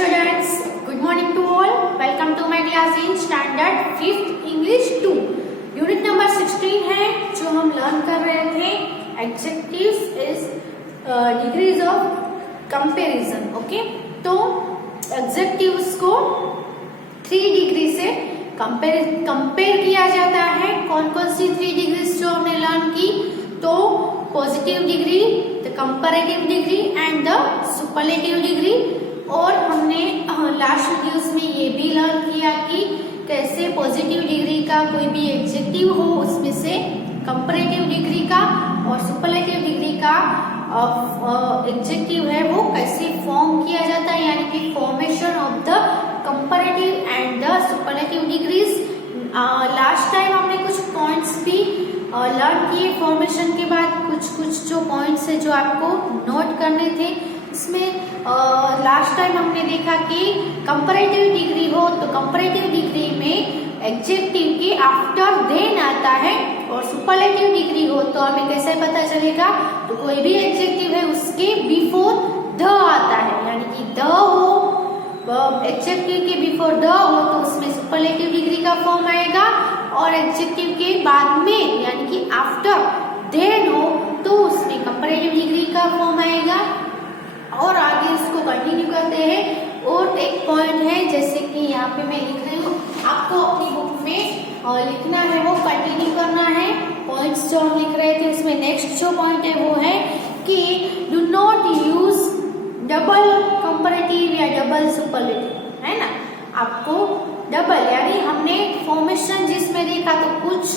students, good morning to all. Welcome to my class in standard 5th English 2. Unit number 16 है जो हम learn कर रहे थे. Adjectives is degrees of comparison. Okay, तो adjectives को 3 डिग्री से कंपेयर किया जाता है. कौन कौन सी 3 डिग्रीज जो हमने लर्न की? तो positive degree, the comparative degree and the superlative degree. और हमने लास्ट वीडियोस में ये भी लर्न किया कि कैसे पॉजिटिव डिग्री का कोई भी एडजेक्टिव हो उसमें से कंपैरेटिव डिग्री का और सुपरलेटिव डिग्री का एडजेक्टिव है वो कैसे फॉर्म किया जाता है, यानी कि formation of the comparative and the superlative degrees. Last time हमने कुछ पॉइंट्स भी लर्न किए. फॉर्मेशन के बाद कुछ जो पॉइंट्स है जो आपको नोट करने थे. इसमें लास्ट टाइम हमने देखा कि कंपैरेटिव डिग्री हो तो कंपैरेटिव डिग्री में एडजेक्टिव के आफ्टर देन आता है, और सुपरलेटिव डिग्री हो तो हमें कैसे पता चलेगा? तो कोई भी एडजेक्टिव है उसके बिफोर द आता है, यानी कि द हो, एडजेक्टिव के बिफोर द हो तो उसमें सुपरलेटिव डिग्री का फॉर्म आएगा, और एडजेक्टिव के बाद में यानी कि आफ्टर देन हो तो उसमें कंपैरेटिव डिग्री का फॉर्म आएगा. और आगे इसको कंटिन्यू करते हैं. और एक पॉइंट है जैसे कि यहाँ पे मैं लिख रही हूँ, आपको अपनी बुक में लिखना है, वो कंटिन्यू करना है. पॉइंट्स जो हम लिख रहे थे उसमें नेक्स्ट जो पॉइंट है वो है कि do not use double comparative या डबल सुपरलेटिव, है ना. आपको डबल यानी हमने फॉर्मेशन जिसमें देखा तो कुछ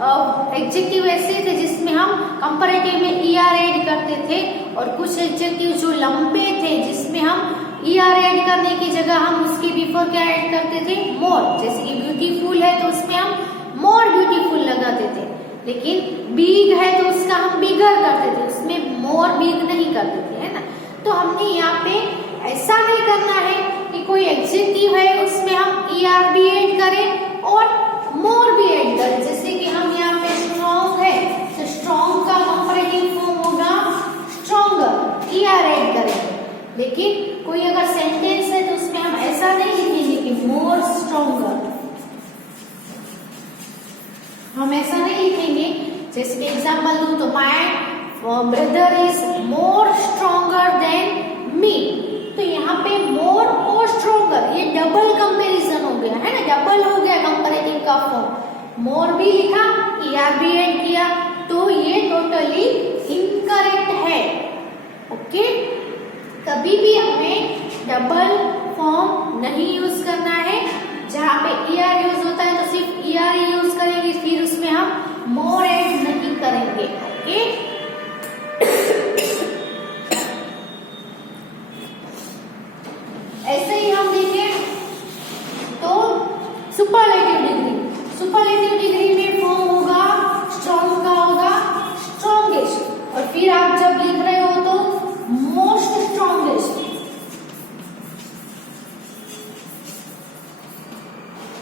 एडजेक्टिव ऐसे थे जिसमें हम कंपैरेटिव में ईआर ऐड करते थे, और कुछ एडजेक्टिव जो लंबे थे जिसमें हम ईआर ऐड करने की जगह हम उसके बिफोर क्या ऐड करते थे? मोर. जैसे कि ब्यूटीफुल है तो उसमें हम मोर ब्यूटीफुल लगाते थे, लेकिन बिग है तो उसका हम बिगर करते थे, उसमें मोर बिग नहीं करते थे, है ना. तो हमने यहाँ पे ऐसा नहीं करना है कि कोई एडजेक्टिव है उसमें हम ईआर भी ऐड करें और मोर भी ऐड करें. जैसे कि हम यहाँ पे स्ट्रॉन्ग है तो स्ट्रॉन्ग का कंपैरेटिव फॉर्म होगा स्ट्रॉन्गर, ईआर ऐड करेंगे. लेकिन कोई अगर सेंटेंस है तो उसमें हम ऐसा नहीं लिखेंगे कि मोर स्ट्रॉन्गर, हम ऐसा नहीं लिखेंगे. जैसे कि एग्जांपल दूं तो my brother is more stronger than me. तो यहाँ पे मोर और स्ट्रॉन्गर ये डबल कंपैरिजन हो गया, है ना, डबल हो गया कंपैरेटिव का फॉर्म. मोर भी लिखा, ईआर भी ऐड किया, तो ये टोटली इनकरेक्ट है. ओके, कभी भी हमें डबल फॉर्म नहीं यूज करना है. जहाँ पे ईआर यूज होता है तो सिर्फ ईआर यूज करेंगे, फिर उसमें हम मोर ऐड नहीं करेंगे. ओके, ऐसे ही हम देखें तो सुपरलेटिव डिग्री में फॉर्म होगा स्ट्रॉन्ग का होगा स्ट्रॉन्गेस्ट, और फिर आप जब लिख रहे हो तो मोस्ट स्ट्रॉन्गेस्ट.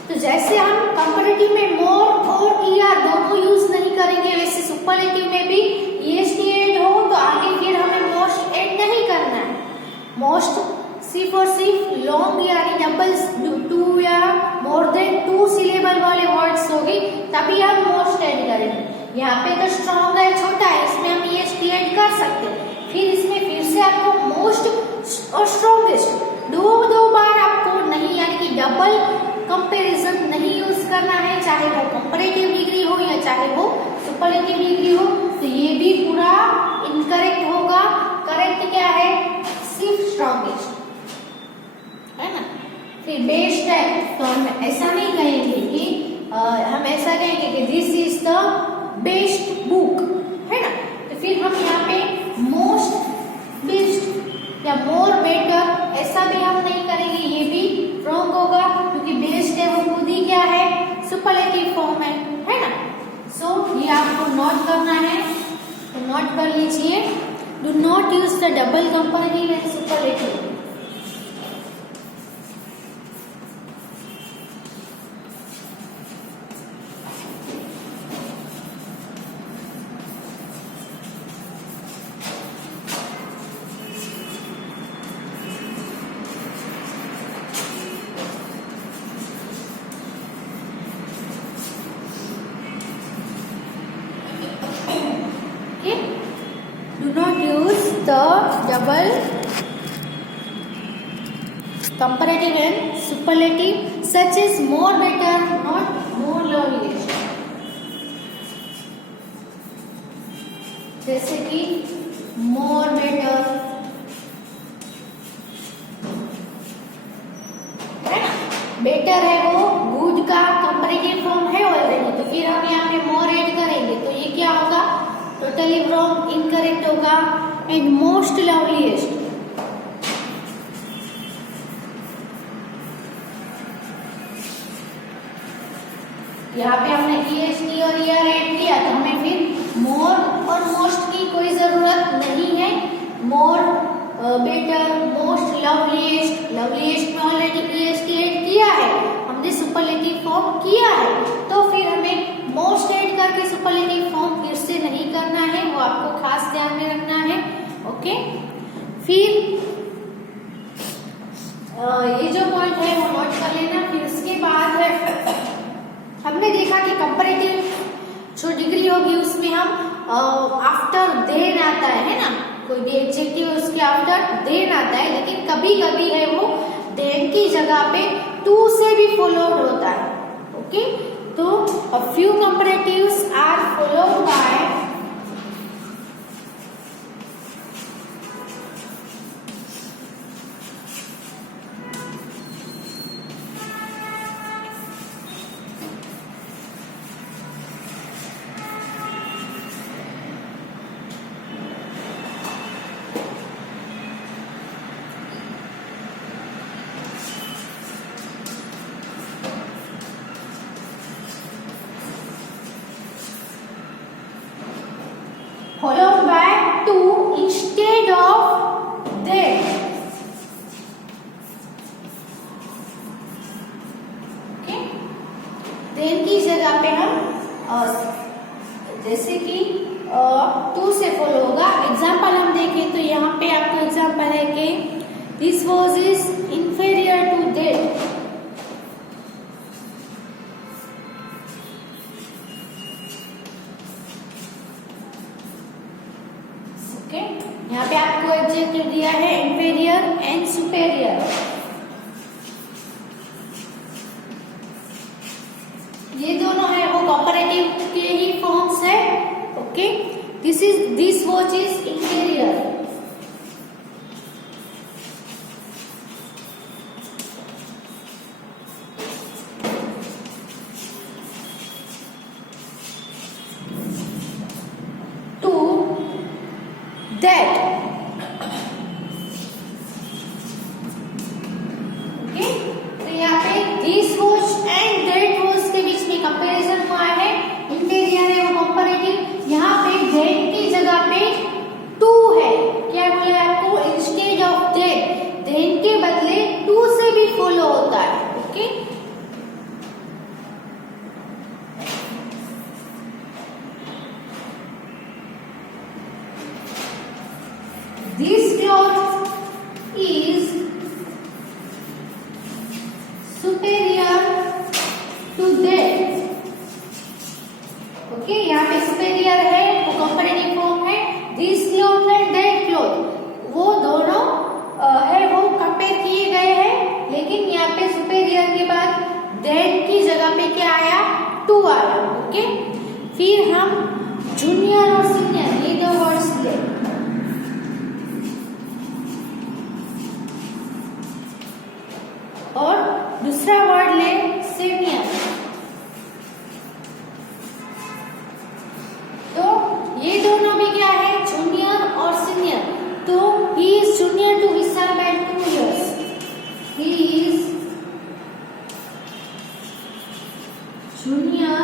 तो जैसे हम कंपैरेटिव में मोर और ईआर दोनों यूज नहीं करेंगे, वैसे सुपरलेटिव में भी ईएसटी ऐड हो तो आगे फिर हमें मोस्ट ऐड नहीं करना है. मोस्ट सिर्फ और सिर्फ लॉन्ग यानी डबल 2 या मोर देन 2 सिलेबल वाले वर्ड्स होंगे तभी हम मोस्ट ऐड करेंगे. यहाँ पे तो स्ट्रॉन्ग है, छोटा है, इसमें हम ईएसटी ऐड कर सकते हैं. फिर इसमें फिर से आपको मोस्ट और स्ट्रॉन्गेस्ट दो बार आपको नहीं, यानी कि डबल कंपैरिजन नहीं यूज करना है, चाहे वो कंपैरेटिव डिग्री हो या चाहे वो सुपरलेटिव डिग्री हो. तो ये भी पूरा इनकरेक्ट होगा. करेक्ट क्या है? सिर्फ स्ट्रॉन्गेस्ट, है ना. फिर बेस्ट है तो हम ऐसा नहीं कहेंगे कि हम ऐसा कहेंगे कि this is the best book, है ना. तो फिर हम यहाँ पे मोस्ट बेस्ट या मोर बेटर ऐसा भी हम नहीं करेंगे, ये भी रॉन्ग होगा क्योंकि बेस्ट है वो खुद ही क्या है? सुपरलेटिव फॉर्म है ना. सो ये आपको नोट करना है, तो नोट कर लीजिए. Do not use the double comparative and superlative. Double comparative and superlative such as more better, not more loveliest. जैसे कि more better है ना, better है वो good का comparative form है ऑलरेडी, तो फिर हम यहाँ पे more ऐड करेंगे तो ये क्या होगा, totally wrong, incorrect होगा. and most loveliest, यहाँ पे हमने EST और ER ऐड किया तो हमें फिर मोर और मोस्ट की कोई जरूरत नहीं है. मोर, बेटर, मोस्ट, लवलीएस्ट, लवलीएस्ट में ऑलरेडी EST ऐड किया है, हमने सुपरलेटिव फॉर्म किया है, तो फिर हमें मोस्ट ऐड करके सुपरलेटिव फॉर्म फिर से नहीं करना है, वो आपको खास ध्यान में रखना है. ओके, फिर ये जो पॉइंट है वो नोट कर लेना. फिर उसके बाद है हमने देखा कि कंपैरेटिव जो डिग्री होगी उसमें हम आफ्टर देन आता है ना, कोई भी एडजेक्टिव उसके आफ्टर देन आता है, लेकिन कभी कभी है वो देन की जगह पे टू से भी फॉलोड होता है. ओके, तो a few comparatives are followed by followed by to instead of then. Okay, then की जगह पे हम जैसे कि टू से फॉलो होगा. एग्जाम्पल हम देखें तो यहाँ पे आपको एग्जाम्पल है कि this was is inferior to that. Okay, यहाँ पे आपको एडजेक्टिव दिया है इंफीरियर एंड सुपेरियर. ये दोनों है वो कंपैरेटिव के ही फॉर्म्स है. Okay, this watch is inferior. That. Okay, तो यहाँ पे this was and that was के बीच में कंपैरिजन हुआ है. इंफीरियर है वो कंपैरेटिव, यहाँ पे that की जगह पे टू है. क्या बोला आपको, इंस्टेड ऑफ that, then के बदले टू से भी फॉलो होता है. Okay, this cloth is superior to that. Okay, यहाँ पे superior है वो कंपैरेटिव फॉर्म है. this cloth and that cloth वो दोनों है वो कंपेयर किए गए हैं, लेकिन यहाँ पे superior के बाद that की जगह पे क्या आया, टू आया. ओके, फिर हम जूनियर और सीनियर ये दो वर्ड्स ले. और दूसरा वर्ड ले सीनियर. तो ये दोनों भी क्या है, जूनियर और सीनियर. तो he is junior to Vishal by 2 years. He is junior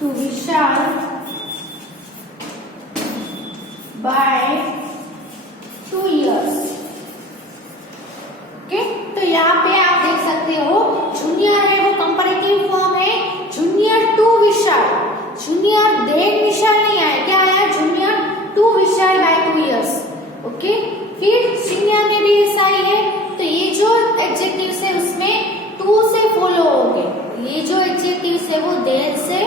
to Vishal by 2 years. Okay, तो यहाँ पे आप देख सकते हो जूनियर है वो कंपैरेटिव फॉर्म है, junior to Vishal. Junior than Vishal नहीं आया, क्या आया, junior to Vishal by 2 years. Okay, फिर सीनियर में भी ऐसा ही है. तो ये जो एडजेक्टिव्स है उसमें टू से फॉलो होंगे, ये जो एडजेक्टिव्स है वो देन से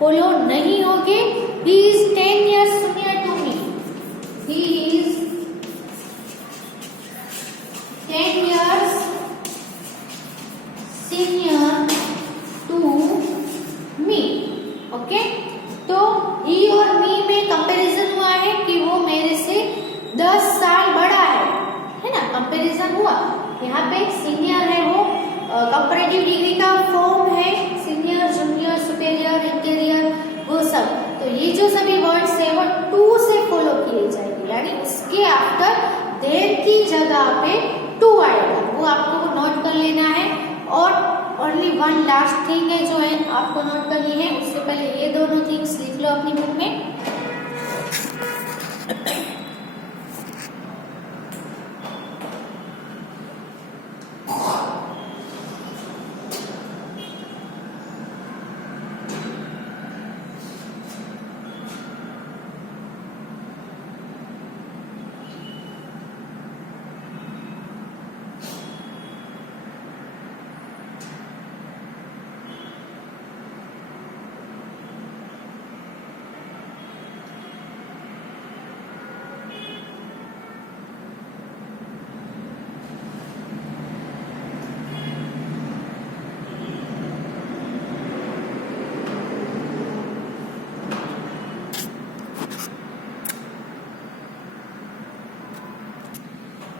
फॉलो नहीं होंगे. he is 10 years senior to me. He is 10 years senior to me. Okay, तो he और me में कंपैरिजन हुआ है कि वो मेरे से 10 साल बड़ा है ना, कंपैरिजन हुआ। यहाँ पे सीनियर है वो कंपैरेटिव डिग्री का फॉर्म है, सीनियर, जूनियर, सुपेरियर, इंटीरियर, वो सब। तो ये जो सभी वर्ड्स है वो टू से फॉलो किए जाएंगे, यानी उसके आफ्टर देर की जगह पे टू आएगा, वो आपको नोट कर लेना है। और ओनली वन लास्ट थिंग है जो है आपको नोट करनी है, उससे पहले ये दोनों थिंग्स लिख लो अपनी बुक में।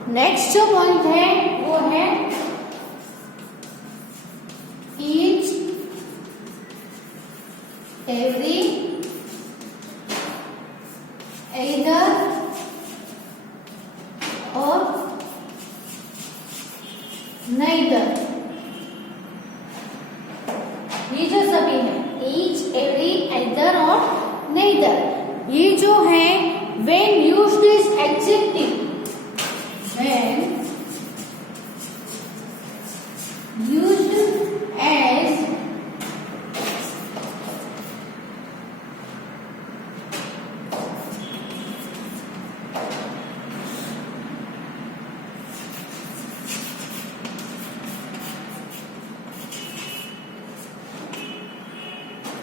नेक्स्ट जो पॉइंट है वो है ईच, एवरी, either और neither। ये जो सभी है each, every, either और neither, ये जो है when used is adjective, when used as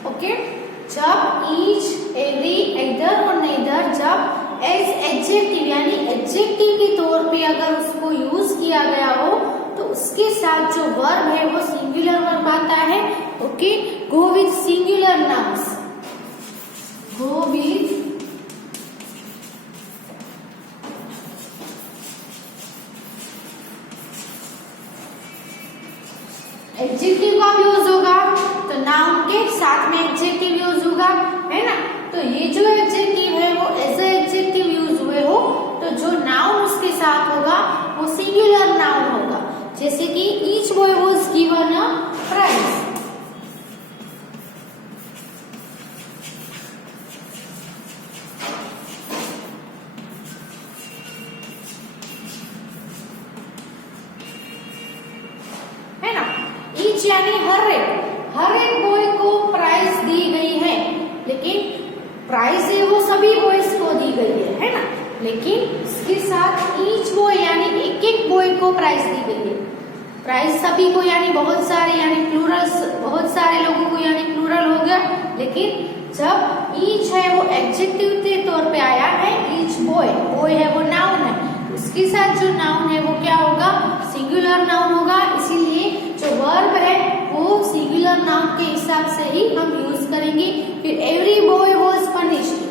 okay, जब each, every, either और neither जब एज एडजेक्टिव यानी एडजेक्टिव के तौर पे अगर उसको यूज किया गया हो तो उसके साथ जो वर्ब है वो सिंगुलर वर्ब आता है। Okay, go with singular nouns, go with adjective का यूज होगा तो नाउन के साथ में एडजेक्टिव यूज होगा, है ना। तो ये जो एडजेक्टिव है वो एज ए एडजेक्टिव यूज हुए हो तो जो नाउन उसके साथ होगा वो सिंगुलर नाउन होगा। जैसे कि each boy was given a prize, है ना। ईच यानी हर एक बॉय को प्राइज दी गई है, लेकिन प्राइज है वो सभी बॉयज को दी गई है ना। लेकिन इसके साथ ईच बॉय यानी एक एक बॉय को प्राइज दी गई है। प्राइज सभी को यानी बहुत सारे, यानी प्लूरल, बहुत सारे लोगों को यानी प्लूरल हो गया। लेकिन जब ईच है वो एडजेक्टिव के तौर पे आया है, ईच बॉय, बॉय है वो नाउन है, उसके साथ जो नाउन है वो क्या होगा, सिंगुलर नाउन होगा। इसीलिए जो वर्ब है वो सिंगुलर नाउन के हिसाब से ही हम यूज करेंगे। फिर every boy was punished,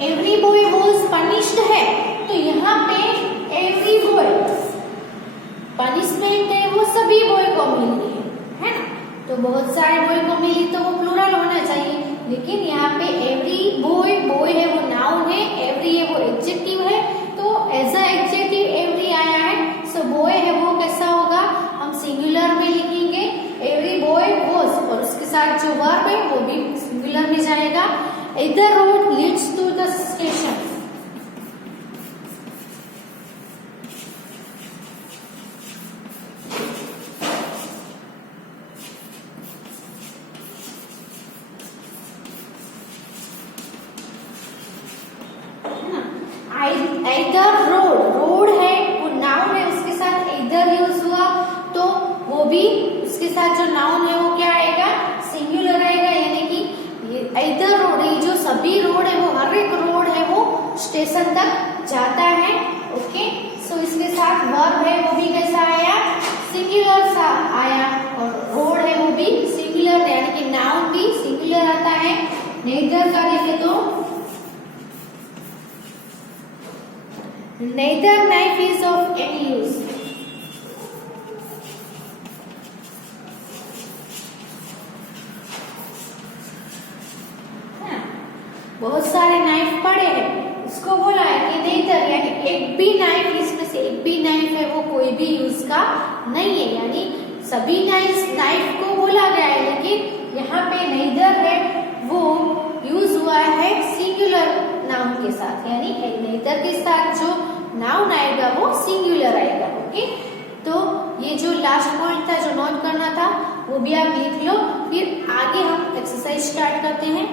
every boy was punished है तो यहाँ पे एवरी बॉय पनिशमेंट है वो सभी बॉय को मिली है ना। तो बहुत सारे बॉय को मिली तो वो प्लूरल होना चाहिए, लेकिन यहाँ पे एवरी बॉय, बॉय है वो नाउन है, एवरी है वो एडजेक्टिव है, तो एज अ एडजेक्टिव एवरी आया है। सो बॉय है वो कैसा होगा, हम सिंगुलर में लिखेंगे एवरी बॉय वाज, और उसके साथ जो वर्ब है वो भी सिंगुलर में जाएगा। Either road leads to the station, सभी रोड है वो, हर एक रोड है वो स्टेशन तक जाता है। ओके, सो इसके साथ वर्ब है वो भी कैसा आया, सिंगुलर सा आया, और रोड है वो भी सिंगुलर यानी कि नाउन भी सिंगुलर आता है। नेदर का देखे तो neither knife is of any use. बहुत सारे नाइफ पड़े हैं, उसको बोला है कि नेदर यानी एक भी नाइफ, इसमें से एक भी नाइफ है वो कोई भी यूज का नहीं है, यानी सभी नाइफ को बोला गया है, लेकिन यहाँ पे नेदर है वो यूज हुआ है सिंगुलर नाउन के साथ, यानी नेदर के साथ जो नाउन आएगा वो सिंगुलर आएगा। ओके, तो ये जो लास्ट पॉइंट था जो नोट करना था वो भी आप लिख लो। फिर आगे हम एक्सरसाइज स्टार्ट करते हैं।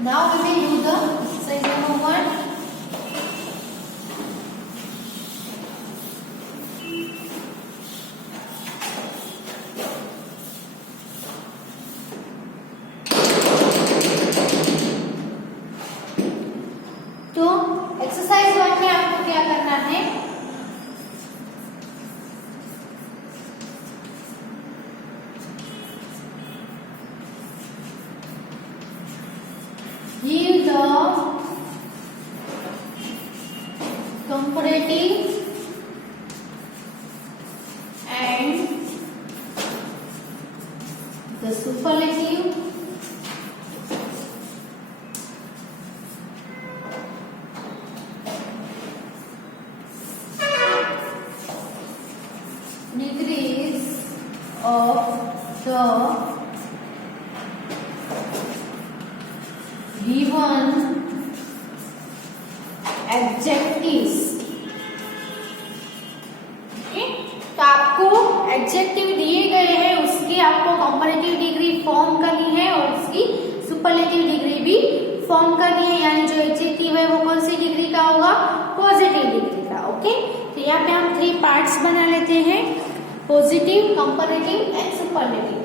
Now we will do the exercise number 1. तो एक्सरसाइज 1 में आपको क्या करना है, give the comparative and the superlative degrees of the given adjectives। Okay, तो आपको एडजेक्टिव दिए गए हैं, उसकी आपको कंपैरेटिव डिग्री फॉर्म करनी है और उसकी सुपरलेटिव डिग्री भी फॉर्म करनी है, यानी जो एडजेक्टिव है वो कौन सी डिग्री का होगा, पॉजिटिव डिग्री का। ओके, तो यहाँ पे हम 3 पार्ट्स बना लेते हैं, positive, comparative and superlative.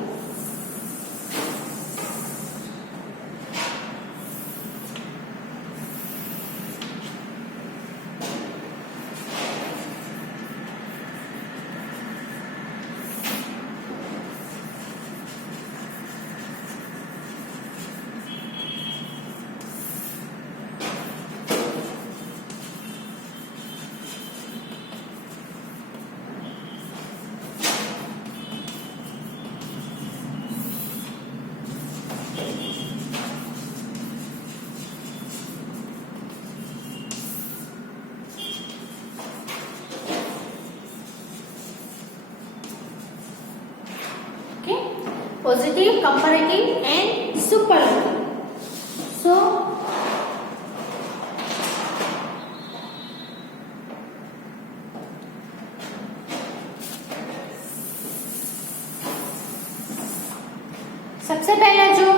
Positive, comparative and superlative. So सबसे पहला जो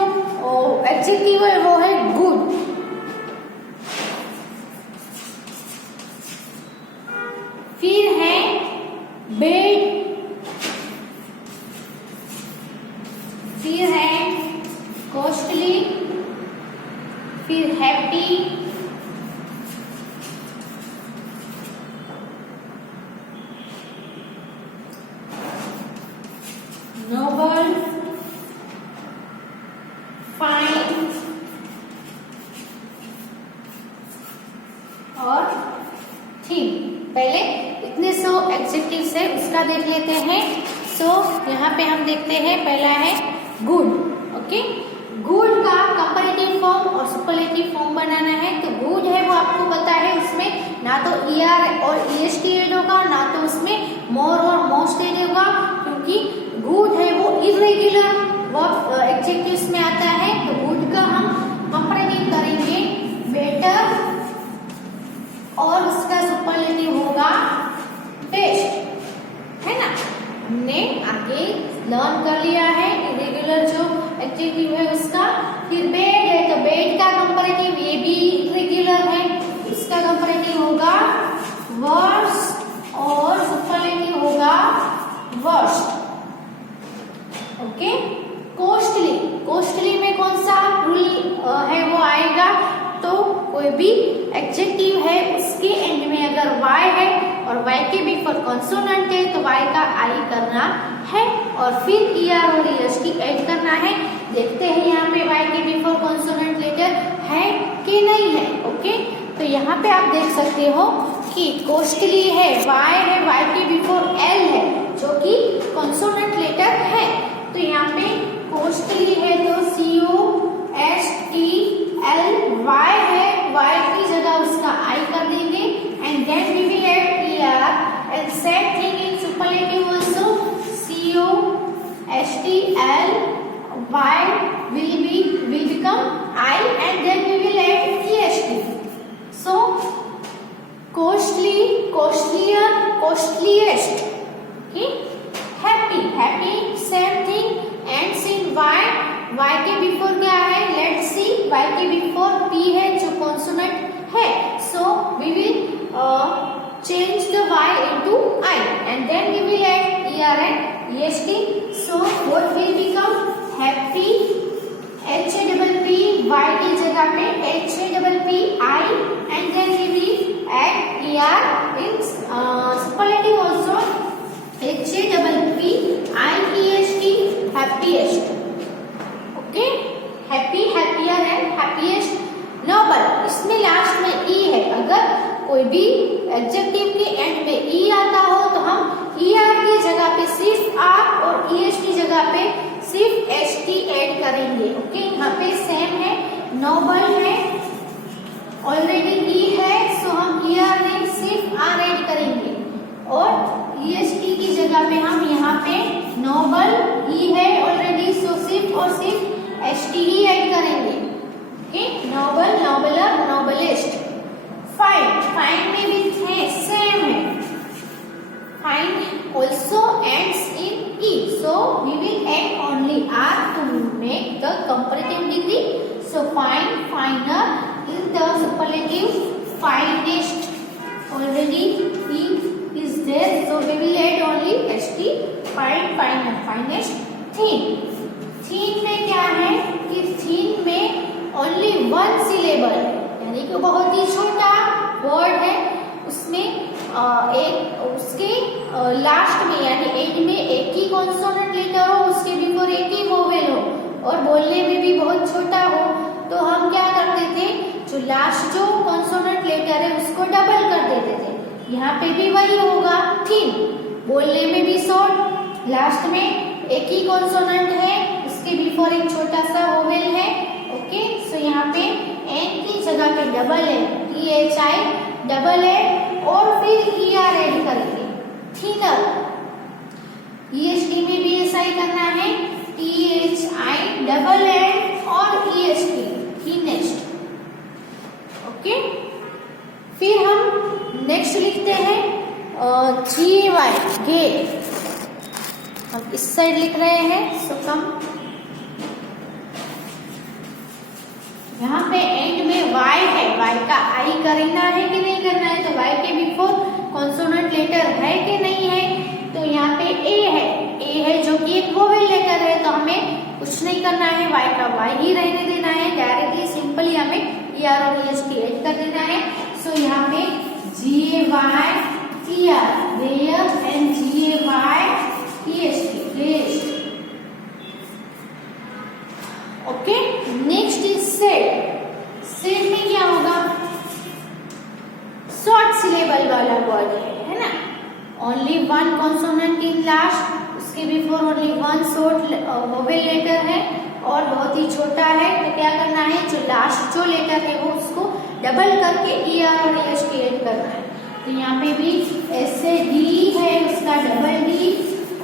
एडजेक्टिव है वो है गुड। फिर है बेड, फिर है कॉस्टली, फिर हैप्पी, नोबल, फाइन और थीम। पहले इतने सो एडजेक्टिव्स है उसका देख लेते हैं। सो यहाँ पे हम देखते हैं, पहला है गुड। ओके, गुड का कंपैरेटिव फॉर्म और सुपरलेटिव फॉर्म बनाना है। तो गुड है वो आपको पता है, उसमें ना तो ER और EST ऐड होगा, ना तो उसमें मोर और मोस्ट ऐड होगा, क्योंकि गुड है वो इरेगुलर वर्ब एडजेक्टिव्स में आता है, तो गुड का हम कंपैरेटिव करेंगे बेटर और उसका सुपरलेटिव होगा बेस्ट, है ना। हमने आगे लर्न कर लिया है इरेगुलर जो एडजेक्टिव है उसका। फिर बेड है तो बेड का कंपैरेटिव ये भी इरेगुलर है, इसका कंपैरेटिव होगा वर्स और सुपरलेटिव होगा वर्स्ट। ओके। कॉस्टली, कॉस्टली में कौन सा रूल है वो आएगा, तो कोई भी एडजेक्टिव है उसके एंड में अगर y है और y के बिफोर कॉन्सोनेंट है तो y का I करना है और फिर ER और EST ऐड करना है। देखते हैं यहाँ पे y के बिफोर कॉन्सोनेंट लेटर है कि नहीं है। ओके, तो यहाँ पे आप देख सकते हो कि कॉस्टली है, y के बिफोर L है जो कि कॉन्सोनेंट लेटर है। तो यहाँ पे कॉस्टली है तो COSTLY है, y की जगह उसका I कर देंगे and then we will add ER and same thing in superlative also COSTLY will become I and then we will add EST. So costly, costlier, costliest. Okay, happy same thing ends in y के before क्या है, let's see, y के before p है जो consonant है, so we will change the y into I and then we will add ER and EST, so what will become happy, HAPP y की जगह पे HAPPI and then we will add ER in superlative also HAPPIEST happiest. Okay, happy, happier and happiest. Noble, इसमें last में E है, अगर कोई भी adjective के एंड में ई आता हो तो हम ER की जगह पे सिर्फ R और EST जगह पे सिर्फ ST ऐड करेंगे. ओके, यहाँ पे सेम है, नोबल है, ऑलरेडी ई है, सो हम ER में सिर्फ R ऐड करेंगे और EST की जगह पे हम यहाँ पे नोबल ई है ऑलरेडी, सो सिर्फ और सिर्फ ST ही ऐड करेंगे. Okay, noble, nobler, noblest. Fine, fine में भी सेम है, fine also ends in E, so we will add only R to make the comparative degree. So fine, finer is the superlative, finest, already E is there, so we will add only ST, fine, finer, finest. Thin, thin में क्या है कि thin में only one syllable, यानी कि बहुत ही छोटा word है, उसमें एक उसके लास्ट में यानी एंड में एक ही कॉन्सोनेंट लेटर हो, उसके बिफोर एक ही वोवेल हो और बोलने में भी बहुत छोटा हो, तो हम क्या करते थे, जो लास्ट जो कॉन्सोनेंट लेटर है उसको डबल कर देते थे. यहाँ पे भी वही होगा, थिन, बोलने में भी शॉर्ट, लास्ट में एक ही कॉन्सोनेंट है, उसके बिफोर एक छोटा सा वोवेल है. ओके, सो यहाँ पे एन की जगह पे डबल है, THI डबल है और फिर ER ऐड करेंगे. थिनर, EST में भी ऐसा ही करना है, THI डबल एन और EST, थिनेस्ट. ओके, फिर हम नेक्स्ट लिखते हैं GAY, गे. हम इस साइड लिख रहे हैं, सो कम यहाँ पे एंड में y है, y का I करना है कि नहीं करना है, तो y के बिफोर कॉन्सोनेंट लेटर है कि नहीं है, तो यहाँ पे A है जो कि एक वोवेल लेटर है, तो हमें कुछ नहीं करना है, y का y ही रहने देना है, डायरेक्टली सिंपली हमें ER और EST ऐड कर देना है. सो यहाँ पे GAY TR there and GAY EST placed. Okay, next is sad. Sad में क्या होगा, शॉर्ट सिलेबल वाला वर्ड है ना, only one consonant in last, उसके before only one short vowel letter है और बहुत ही छोटा है, तो क्या करना है, जो लास्ट जो लेटर है वो उसको डबल करके ER और EST ऐड करना है. तो यहाँ पे भी ऐसे D है, उसका डबल D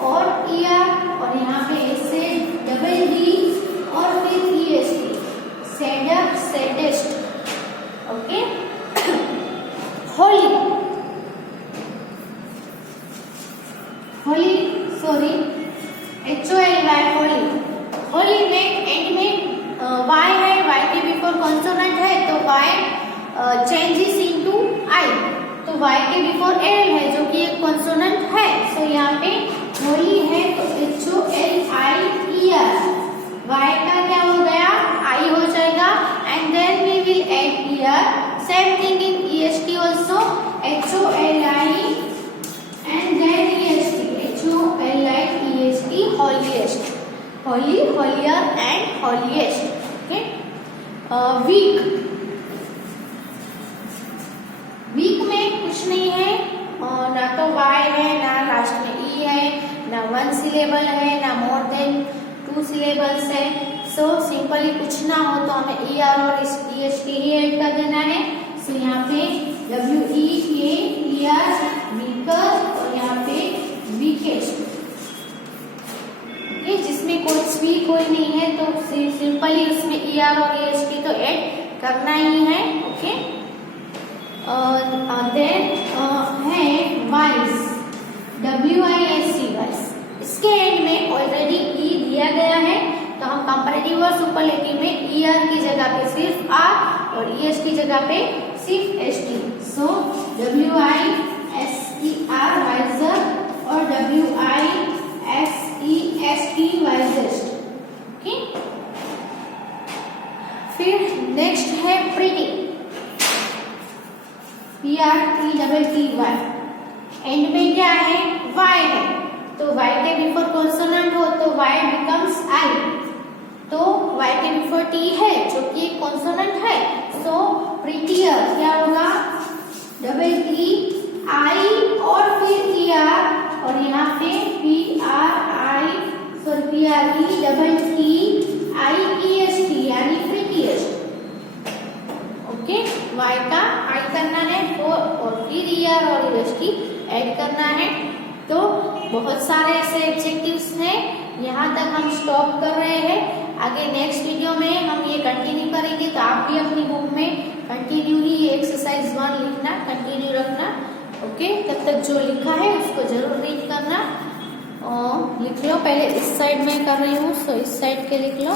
और ER और और यहाँ पे ऐसे डबल डी और फिर EST, shader, saddest. Okay, Holi, Holi sorry HOLY, Holi. Holi में एंड में Y है, Y के बिफोर कॉन्सोनेंट है तो Y चेंजेस इनटू I, तो Y के बिफोर L है जो कि एक कॉन्सोनेंट है, सो यहाँ पे होली है तो HOLIER, Y का क्या हो गया, I हो जाएगा, and then we will add ER, same thing in EST also, HOLI and then EST, HOLIEST, holiest, holy, holier and holiest। Okay, week, week में कुछ नहीं है, ना तो Y है, ना लास्ट में E है, ना 1 सिलेबल है, ना मोर देन 2 सिलेबल्स है, सो सिंपली कुछ ना हो तो हमें ER और EST ही ऐड कर देना है। सो यहाँ पे WEAKER, वीकर, और यहाँ पे वीकेस्ट, जिसमें कोई नहीं है तो सिंपली उसमें ER और EST तो ऐड करना ही है। ओके, देन है वाइस, WISE, वाइस, इसके एंड में ऑलरेडी E दिया गया है तो हम कंपैरेटिव और सुपरलेटिव में ER की जगह पे सिर्फ R और EST की जगह पे सिर्फ ST, सो WISER, वाइजर, और WISEST, वाइजेस्ट। ओके, फिर नेक्स्ट है प्रीटी, PRETTY, एंड में क्या है, Y है, तो Y के बिफोर कॉन्सोनेंट हो तो Y बिकम्स I, तो Y के बिफोर T है जो कि एक कॉन्सोनेंट है, सो प्रीटियर क्या होगा, TTI और फिर ER, और यहाँ पे PRETTIEST यानी प्रीटिएस्ट। ओके, Y का I करना है और फिर ER और EST ऐड करना है। तो बहुत सारे ऐसे एडजेक्टिव्स हैं, यहाँ तक हम स्टॉप कर रहे हैं। आगे नेक्स्ट वीडियो में हम ये कंटिन्यू करेंगे, तो आप भी अपनी बुक में कंटिन्यूली एक्सरसाइज 1 लिखना, कंटिन्यू रखना। ओके, तब तक जो लिखा है उसको जरूर रीड करना और लिख लो। पहले इस साइड में कर रही हूँ, सो इस साइड के लिख लो।